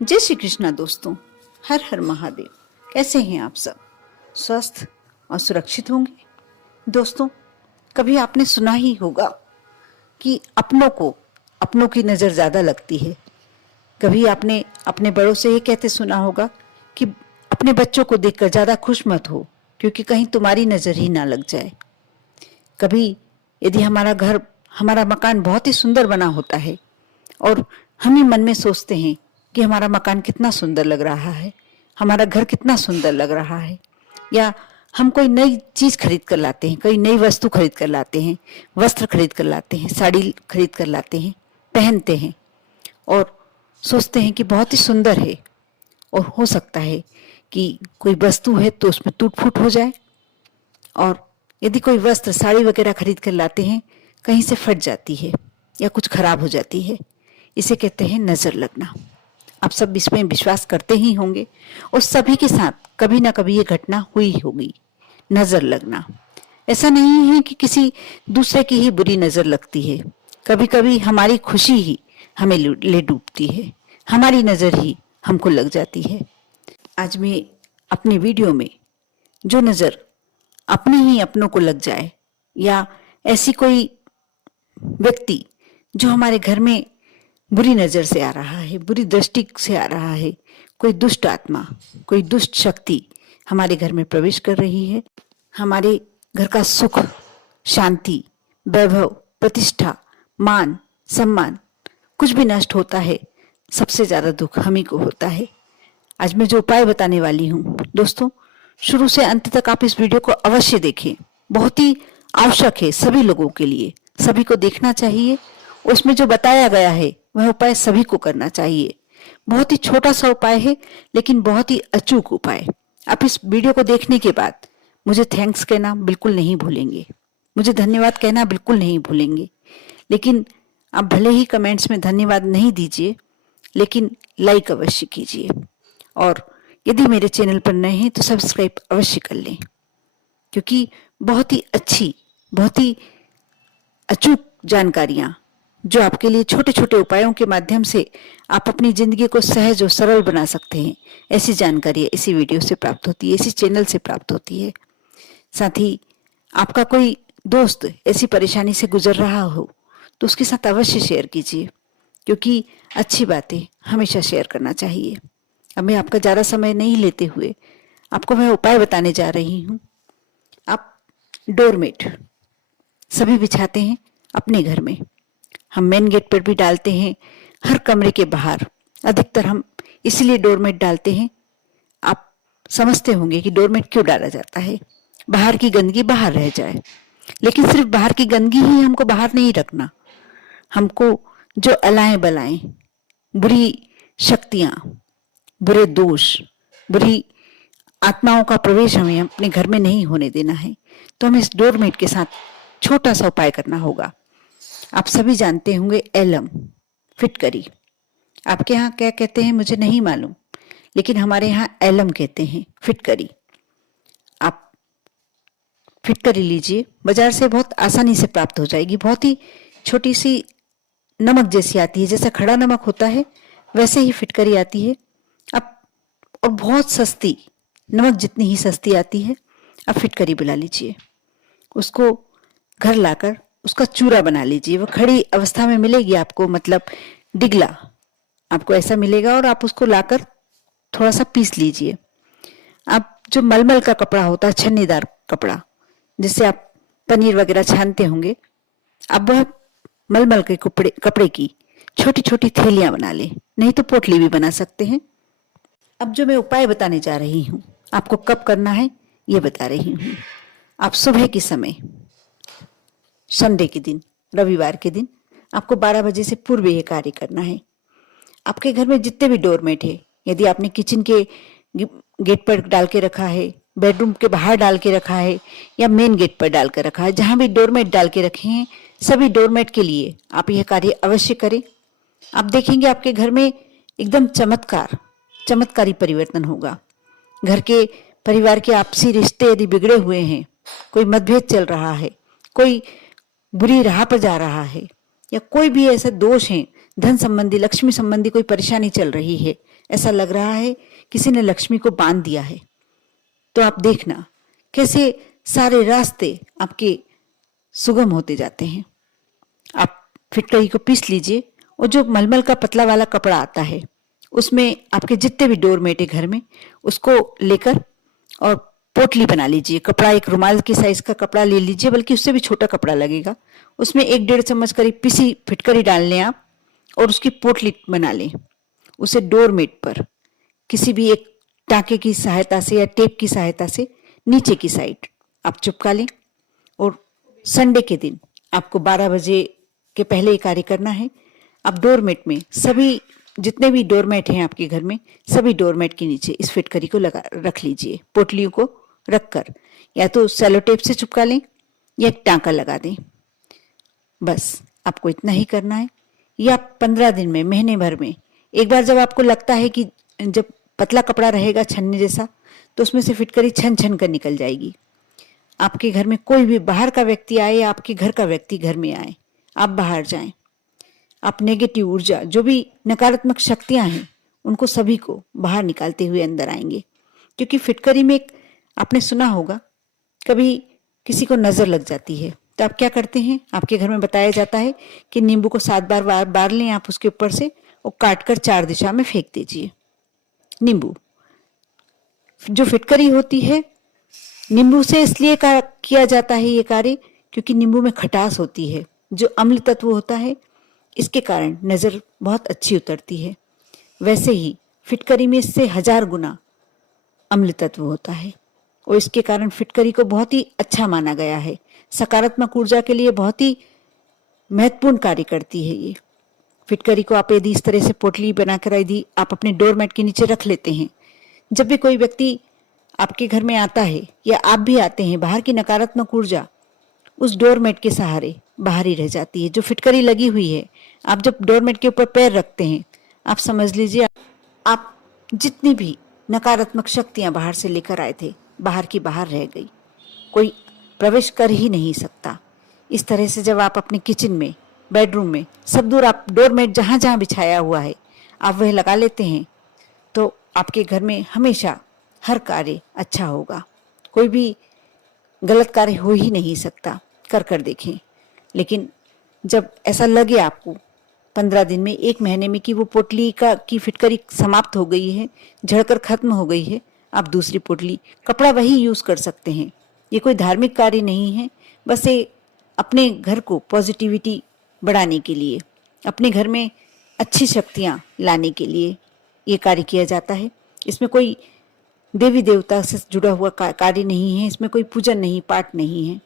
जय श्री कृष्णा दोस्तों। हर हर महादेव। कैसे हैं आप सब? स्वस्थ और सुरक्षित होंगे। दोस्तों, कभी आपने सुना ही होगा कि अपनों की नज़र ज़्यादा लगती है। कभी आपने अपने बड़ों से ये कहते सुना होगा कि अपने बच्चों को देखकर ज़्यादा खुश मत हो, क्योंकि कहीं तुम्हारी नज़र ही ना लग जाए। कभी यदि हमारा मकान बहुत ही सुंदर बना होता है और हम ही मन में सोचते हैं कि हमारा मकान कितना सुंदर लग रहा है, हमारा घर कितना सुंदर लग रहा है, या हम कोई नई चीज खरीद कर लाते हैं, कोई नई वस्तु खरीद कर लाते हैं, वस्त्र खरीद कर लाते हैं, साड़ी खरीद कर लाते हैं, पहनते हैं और सोचते हैं कि बहुत ही सुंदर है। और हो सकता है कि कोई वस्तु है तो उसमें टूट फूट हो जाए, और यदि कोई वस्त्र साड़ी वगैरह खरीद कर लाते हैं, कहीं से फट जाती है या कुछ खराब हो जाती है। इसे कहते हैं नजर लगना। आप सब इसमें विश्वास करते ही होंगे और सभी के साथ कभी ना कभी ये घटना हुई होगी, नजर लगना। ऐसा नहीं है कि किसी दूसरे की ही बुरी नजर लगती है, कभी कभी हमारी खुशी ही हमें ले डूबती है, हमारी नजर ही हमको लग जाती है। आज मैं अपने वीडियो में जो नजर अपने ही अपनों को लग जाए, या ऐसी कोई व्यक्ति जो हमारे घर में बुरी नजर से आ रहा है, बुरी दृष्टि से आ रहा है, कोई दुष्ट आत्मा, कोई दुष्ट शक्ति हमारे घर में प्रवेश कर रही है, हमारे घर का सुख, शांति, वैभव, प्रतिष्ठा, मान, सम्मान कुछ भी नष्ट होता है, सबसे ज्यादा दुख हम ही को होता है। आज मैं जो उपाय बताने वाली हूँ दोस्तों, शुरू से अंत तक आप इस वीडियो को अवश्य देखें। बहुत ही आवश्यक है सभी लोगों के लिए, सभी को देखना चाहिए। उसमें जो बताया गया है वह उपाय सभी को करना चाहिए। बहुत ही छोटा सा उपाय है, लेकिन बहुत ही अचूक उपाय। आप इस वीडियो को देखने के बाद मुझे थैंक्स कहना बिल्कुल नहीं भूलेंगे, मुझे धन्यवाद कहना बिल्कुल नहीं भूलेंगे। लेकिन आप भले ही कमेंट्स में धन्यवाद नहीं दीजिए, लेकिन लाइक अवश्य कीजिए, और यदि मेरे चैनल पर नए हैं तो सब्सक्राइब अवश्य कर लें, क्योंकि बहुत ही अच्छी, बहुत ही अचूक जानकारियां जो आपके लिए छोटे छोटे उपायों के माध्यम से आप अपनी जिंदगी को सहज और सरल बना सकते हैं, ऐसी जानकारी इसी वीडियो से प्राप्त होती है, इसी चैनल से प्राप्त होती है। साथ ही आपका कोई दोस्त ऐसी परेशानी से गुजर रहा हो तो उसके साथ अवश्य शेयर कीजिए, क्योंकि अच्छी बातें हमेशा शेयर करना चाहिए। अब मैं आपका ज़्यादा समय नहीं लेते हुए आपको मैं उपाय बताने जा रही हूँ। आप डोरमेट सभी बिछाते हैं अपने घर में, हम मेन गेट पर भी डालते हैं, हर कमरे के बाहर अधिकतर हम इसलिए डोरमेट डालते हैं। आप समझते होंगे कि डोरमेट क्यों डाला जाता है, बाहर की गंदगी बाहर रह जाए। लेकिन सिर्फ बाहर की गंदगी ही हमको बाहर नहीं रखना, हमको जो अलाएं बलाएं, बुरी शक्तियां, बुरे दोष, बुरी आत्माओं का प्रवेश हमें अपने घर में नहीं होने देना है। तो हमें इस डोरमेट के साथ छोटा सा उपाय करना होगा। आप सभी जानते होंगे एलम, फिटकरी। आपके यहाँ क्या कहते हैं मुझे नहीं मालूम, लेकिन हमारे यहाँ एलम कहते हैं, फिटकरी। आप फिटकरी लीजिए, बाजार से बहुत आसानी से प्राप्त हो जाएगी। बहुत ही छोटी सी नमक जैसी आती है, जैसा खड़ा नमक होता है वैसे ही फिटकरी आती है। अब और बहुत सस्ती, नमक जितनी ही सस्ती आती है। अब फिटकरी बुला लीजिए, उसको घर लाकर उसका चूरा बना लीजिए। वो खड़ी अवस्था में मिलेगी आपको, मतलब डिगला आपको ऐसा मिलेगा, और आप उसको लाकर थोड़ा सा पीस लीजिए। आप जो मलमल का कपड़ा होता है, छन्नीदार कपड़ा, जिससे आप पनीर वगैरह छानते होंगे, अब वह मलमल के कपड़े की छोटी छोटी थैलियां बना लें, नहीं तो पोटली भी बना सकते हैं। अब जो मैं उपाय बताने जा रही हूँ, आपको कब करना है ये बता रही हूँ। आप सुबह के समय, संडे के दिन, रविवार के दिन आपको 12 बजे से पूर्व यह कार्य करना है। आपके घर में जितने भी डोरमेट है, यदि आपने किचन के गेट पर डाल के रखा है, बेडरूम के बाहर डाल के रखा है, या मेन गेट पर डाल कर रखा है, जहां भी डोरमेट डाल के रखे हैं, सभी डोरमेट के लिए आप यह कार्य अवश्य करें। आप देखेंगे आपके घर में एकदम चमत्कारी परिवर्तन होगा। घर के परिवार के आपसी रिश्ते यदि बिगड़े हुए हैं, कोई मतभेद चल रहा है, कोई बुरी राह पर जा रहा है, या कोई भी ऐसे दोष है, धन संबंधी, लक्ष्मी संबंधी कोई परेशानी चल रही है, ऐसा लग रहा है किसी ने लक्ष्मी को बांध दिया है। तो आप देखना कैसे सारे रास्ते आपके सुगम होते जाते हैं। आप फिटकरी को पीस लीजिए और जो मलमल का पतला वाला कपड़ा आता है उसमें आपके जितने भी डोरमेट है घर में उसको लेकर और पोटली बना लीजिए। कपड़ा एक रुमाल की साइज का कपड़ा ले लीजिए, बल्कि उससे भी छोटा कपड़ा लगेगा। उसमें 1-1.5 चम्मच करीब पिसी फिटकरी डाल लें आप और उसकी पोटली बना लें। उसे डोरमेट पर किसी भी एक टाँके की सहायता से या टेप की सहायता से नीचे की साइड आप चिपका लें। और संडे के दिन आपको 12 बजे के पहले ये कार्य करना है। आप डोरमेट में सभी जितने भी डोरमेट हैं आपके घर में, सभी डोरमेट के नीचे इस फिटकरी को लगा रख लीजिए। पोटलियों को रखकर या तो सेलो टेप से चिपका लें या एक टाँका लगा दें। बस आपको इतना ही करना है। या 15 दिन में, महीने भर में एक बार जब आपको लगता है कि जब पतला कपड़ा रहेगा छन्ने जैसा, तो उसमें से फिटकरी छन छन कर निकल जाएगी। आपके घर में कोई भी बाहर का व्यक्ति आए या आपके घर का व्यक्ति घर में आए, आप बाहर जाएं, आप नेगेटिव ऊर्जा, जो भी नकारात्मक शक्तियां हैं, उनको सभी को बाहर निकालते हुए अंदर आएंगे। क्योंकि फिटकरी में एक आपने सुना होगा, कभी किसी को नजर लग जाती है तो आप क्या करते हैं, आपके घर में बताया जाता है कि नींबू को 7 बार बार लें आप उसके ऊपर से और काट कर 4 दिशा में फेंक दीजिए। नींबू जो फिटकरी होती है, नींबू से इसलिए किया जाता है ये कार्य क्योंकि नींबू में खटास होती है, जो अम्ल तत्व होता है, इसके कारण नजर बहुत अच्छी उतरती है। वैसे ही फिटकरी में इससे 1000 गुना अम्ल तत्व होता है और इसके कारण फिटकरी को बहुत ही अच्छा माना गया है। सकारात्मक ऊर्जा के लिए बहुत ही महत्वपूर्ण कार्य करती है ये फिटकरी को। आप यदि इस तरह से पोटली बनाकर यदि आप अपने डोरमेट के नीचे रख लेते हैं, जब भी कोई व्यक्ति आपके घर में आता है या आप भी आते हैं, बाहर की नकारात्मक ऊर्जा उस डोरमेट के सहारे बाहर ही रह जाती है। जो फिटकरी लगी हुई है, आप जब डोरमेट के ऊपर पैर रखते हैं, आप समझ लीजिए आप जितनी भी नकारात्मक शक्तियां बाहर से लेकर आए थे, बाहर की बाहर रह गई, कोई प्रवेश कर ही नहीं सकता। इस तरह से जब आप अपने किचन में, बेडरूम में, सब दूर आप डोरमेट जहाँ जहाँ बिछाया हुआ है आप वह लगा लेते हैं, तो आपके घर में हमेशा हर कार्य अच्छा होगा। कोई भी गलत कार्य हो ही नहीं सकता। कर देखें। लेकिन जब ऐसा लगे आपको 15 दिन में, 1 महीने में कि वो पोटली की फिटकरी समाप्त हो गई है, झड़कर खत्म हो गई है, आप दूसरी पोटली, कपड़ा वही यूज कर सकते हैं। ये कोई धार्मिक कार्य नहीं है, बस ये अपने घर को पॉजिटिविटी बढ़ाने के लिए, अपने घर में अच्छी शक्तियां लाने के लिए ये कार्य किया जाता है। इसमें कोई देवी देवता से जुड़ा हुआ कार्य नहीं है, इसमें कोई पूजन नहीं, पाठ नहीं है।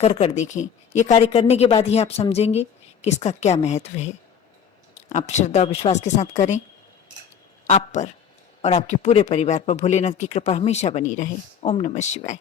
कर देखें। ये कार्य करने के बाद ही आप समझेंगे कि इसका क्या महत्व है। आप श्रद्धा और विश्वास के साथ करें। आप पर और आपके पूरे परिवार पर भोलेनाथ की कृपा हमेशा बनी रहे। ओम नमः शिवाय।